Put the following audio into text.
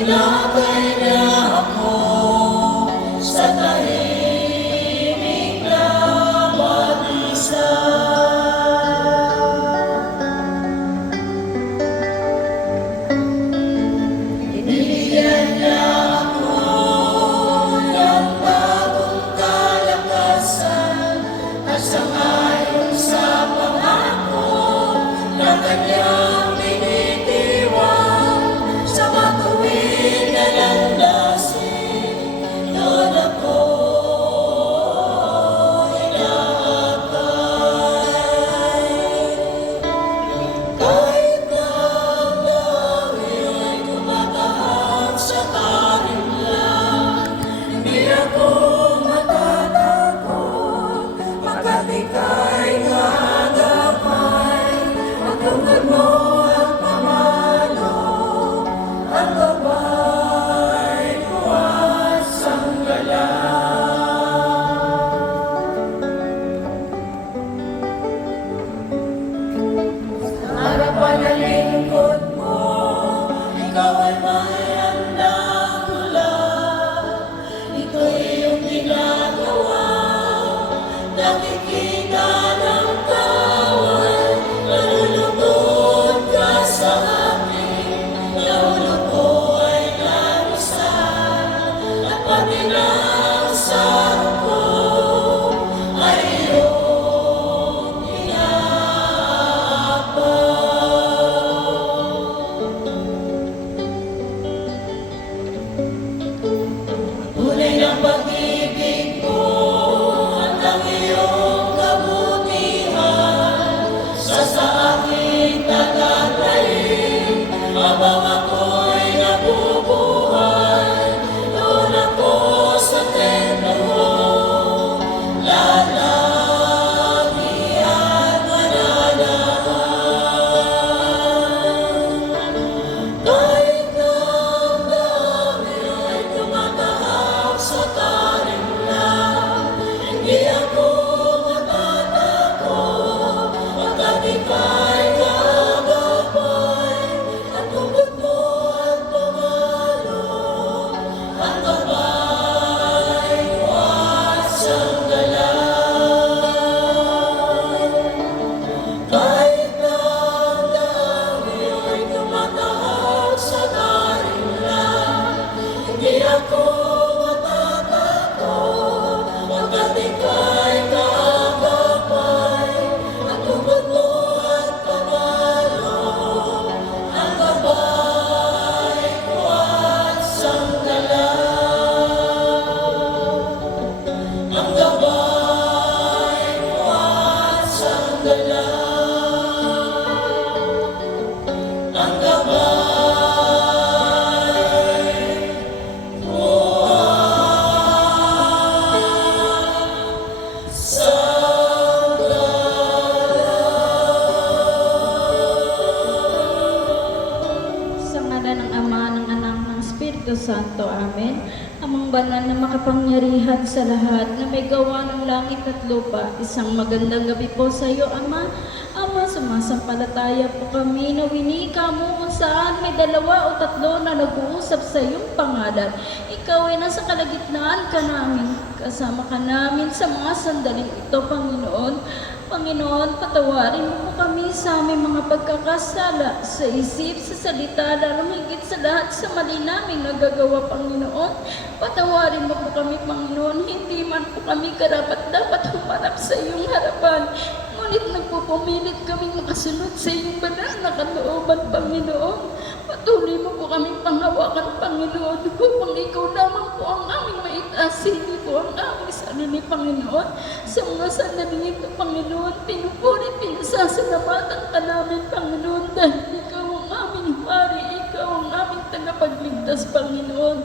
tinatay niya ako sa tahimik na mag-isa. Binigyan niya ako ng bagong kalakasan at sangayon sa pangako na kanyang binitiwan sa matuwid na landasin. Doon ako inaakay. Kahit na ang langit ay tumatahak sa karimlan, hindi ako matatakot pagkat ika'y kaagapay. Ang tungkod mo ang pamalo, ang gabay ko at sanggalang. Sa harapan ng lingkod mo, ikaw ay may handang tula. Ito iyong ginagawa, nakikita ng kawan. Nalulugod ka sa akin, nahulog ko ay narusan, at pati na ang sarap ko ay iyong inaapaw. Tunay ng pag-ibig ko at ang iyong kabutihan sa aking tatatayim habang ako'y nabubuhay. Doon ako sa templo mo, lalaki at mananahan. Kahit na ang langit ay tumatahak sa karimlan, hindi ako matatakot pagkat ika'y kaagapay. Ang tungkod mo ang pamalo, ang gabay ko at sanggalang. Kahit na ang langit ay tumatahak sa karimlan, hindi ako matatakot pagkat ika'y kaagapay. Ang tungkod mo at pamalo, ang gabay ko at sanggalang. Ang gabay ko at sanggalang. Ang gabay ko at sanggalang. Sa ngalan ng Ama, ng Anak, ng Espiritu Santo. Amen. Amang banal na makapangyarihan sa lahat, na may gawa ng langit at lupa, isang magandang gabi po sa iyo, Ama. Ama, sumasampalataya po kami na winika mo kung saan may dalawa o tatlo na nag-uusap sa iyong pangalan. Ikaw ay nasa kalagitnaan ka namin. Kasama ka namin sa mga sandaling ito, Panginoon. Panginoon, patawarin mo po kami sa aming mga pagkakasala, sa isip, sa salita, lalo higit sa lahat sa mali naming nagagawa, Panginoon. Patawarin mo po kami, Panginoon. Hindi man po kami karapat-dapat humarap sa iyong harapan. Ngunit nagpupumilit kaming makasunod sa iyong banal na kalooban, Panginoon. Patuloy mo po kaming panghawakan, Panginoon, upang ikaw lamang po ang aming maitaas, hindi po ang aming sarili, Panginoon. Sa mga sandaling ito, Panginoon, pinupuri, pinasasalamatan ka namin, Panginoon, dahil ikaw ang aming hari, ikaw ang aming tagapagligtas, Panginoon.